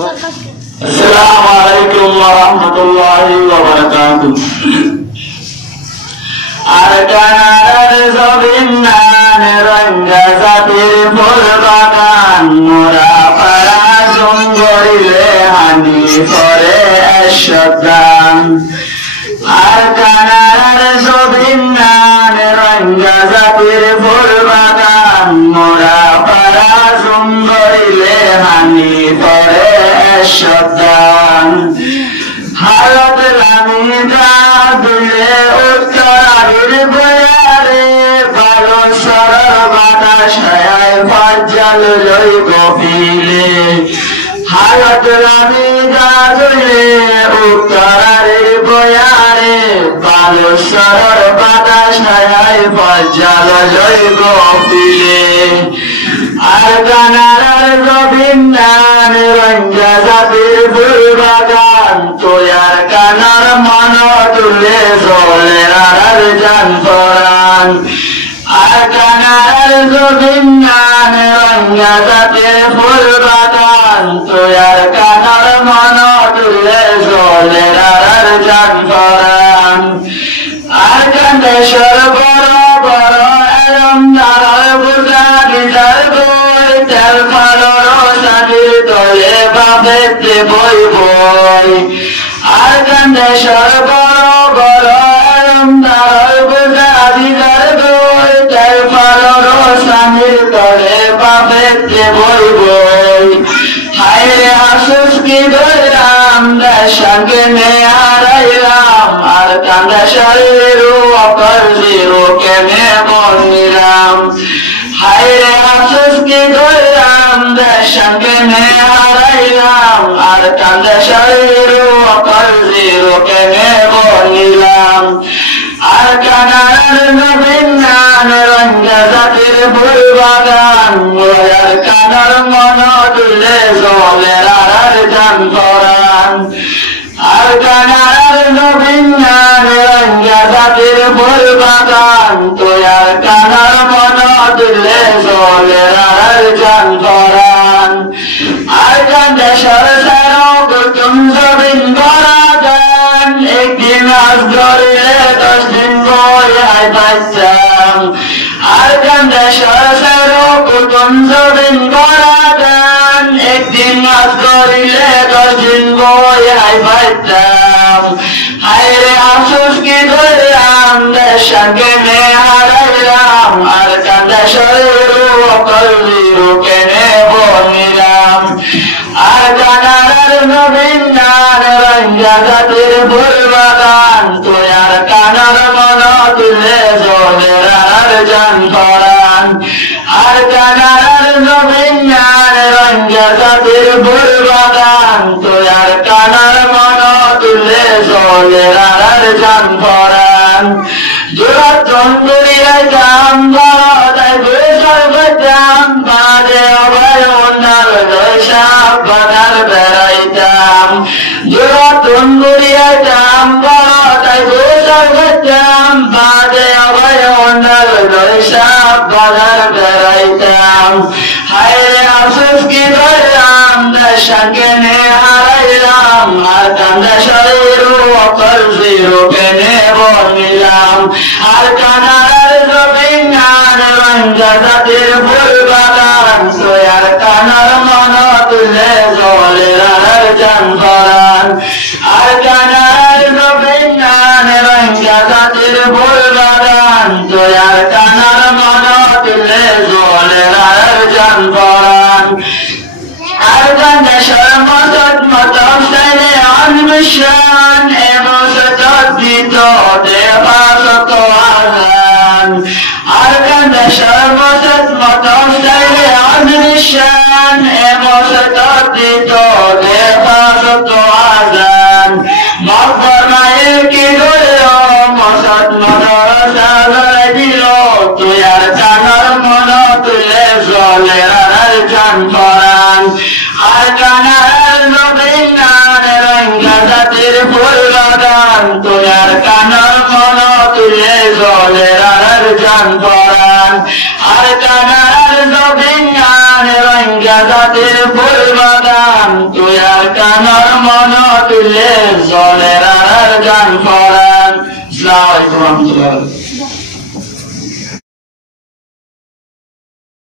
السلام عليكم ورحمة الله وبركاته أركان زبنان رنجزة الفرقان مرافرا سنجر لهني فرع الشدان أركان زبنان رنجزة الفرقان مرافرا سنجر لهني فرع الشدان حالت الأميدة دلے اترابر بیارے بالو سرر باتاش ہے فجل لئی گفیلے حالت الأميدة دلے اترابر بیارے بالو سرر باتاش ہے فجل لئی گفیلے أركان الزبنان رنجزة الفرقان تويركان المنوط لزولر الجنفران أركان الزبنان رنجزة الفرقان تويركان المنوط لزولر الجنفران أركان شرب برا ألم نرى بزاد تلبوي تلفل روساني طيبا بيت بوي بوي أركان شرب برا ألم نرى بزاد تلبوي تلفل روساني طيبا بيت بوي بوي হায়রে আফসোস কি ধরলাম দেশাকে হারাইলাম আর কান্দা শরীর অকল জিরো কেনে বনিলাম হায়রে আফসোস কি ধরলাম দেশাকে হারাইলাম আর কান্দা শরীর অকল জিরো কেনে বনিলাম আর কানার নবীনান রঙ্গজাতির ফুলবাগান আর কানার মন তুলে জলের আর জানফরান আর কানার নবীনান রঙ্গজাতির ফুলবাগান আর কানার মন তুলে জলের আর জানফরান আর কান্দে সরসরো কুতুম জবিন বরাদান একদিন আজ ধরিলে 10 দিন বয়াই বাচ্চাম আর কান্দে সরসরো কুতুম জবিন বরাদান একদিন আজ ধরিলে 10 দিন বয়াই বাচ্চাম হায়রে আফসোস কি ধরলাম দেশাকে হারাইলাম আর কান্দে শরীর অকল জিরো কেনে বনিলাম আর কানার নবীনান রঙ্গজাতির ফুলবাগান তোয়ার কানার মন তুলে জলের আর জানফরান আর কানার নবীনান রঙ্গজাতির ফুলবাগান তোয়ার কানার মন তুলে জলের আর জানফরান জোড়া চন্দরিয়া জাম বাদাই বেসর বজাম বাদে অভয় ওনার দশাব বানার বেড়াইতাম জোড়া চন্দরিয়া জাম বাদাই বেসর বজাম বাদে অভয় ওনার দশাব বানার বেড়াইতাম হায়রে আফসোস কি ধরলাম দেশাকে হারাইলাম আর কান্দা শরীর অকল জিরো কেনে বনিলাম আর কানার জবিনান রঙ্গজাতির ফুলবাগান সোয়ার কানার মন তুলে জলের আর জানফরান আর কানার জবিনান রঙ্গজাতির ফুলবাগান সোয়ার কানার মন তুলে জলের আর জানফরান আর কান্দে শরমসত মতম সাইলে আনবিশান এমসত দিত দেবাসত আজান আর কান্দে শরমসত মতম সাইলে আনবিশান এমসত দিত দেবাসত আজান মকবর মায়ে কি ধরল মসত মদর সাগর দিল তুই আর কানার মন তুলে জলের আর জানফরান আর কানার নবীনান রঙ্গজাতির ফুলবাগান তোয়ার কানার মন তুলে জলের আর জানফরান আর কানার নবীনান রঙ্গজাতির ফুলবাগান তোয়ার কানার মন দিলে জলের আর গান পড়ান। আসসালামু আলাইকুম ওয়া রাহমাতুল্লাহ।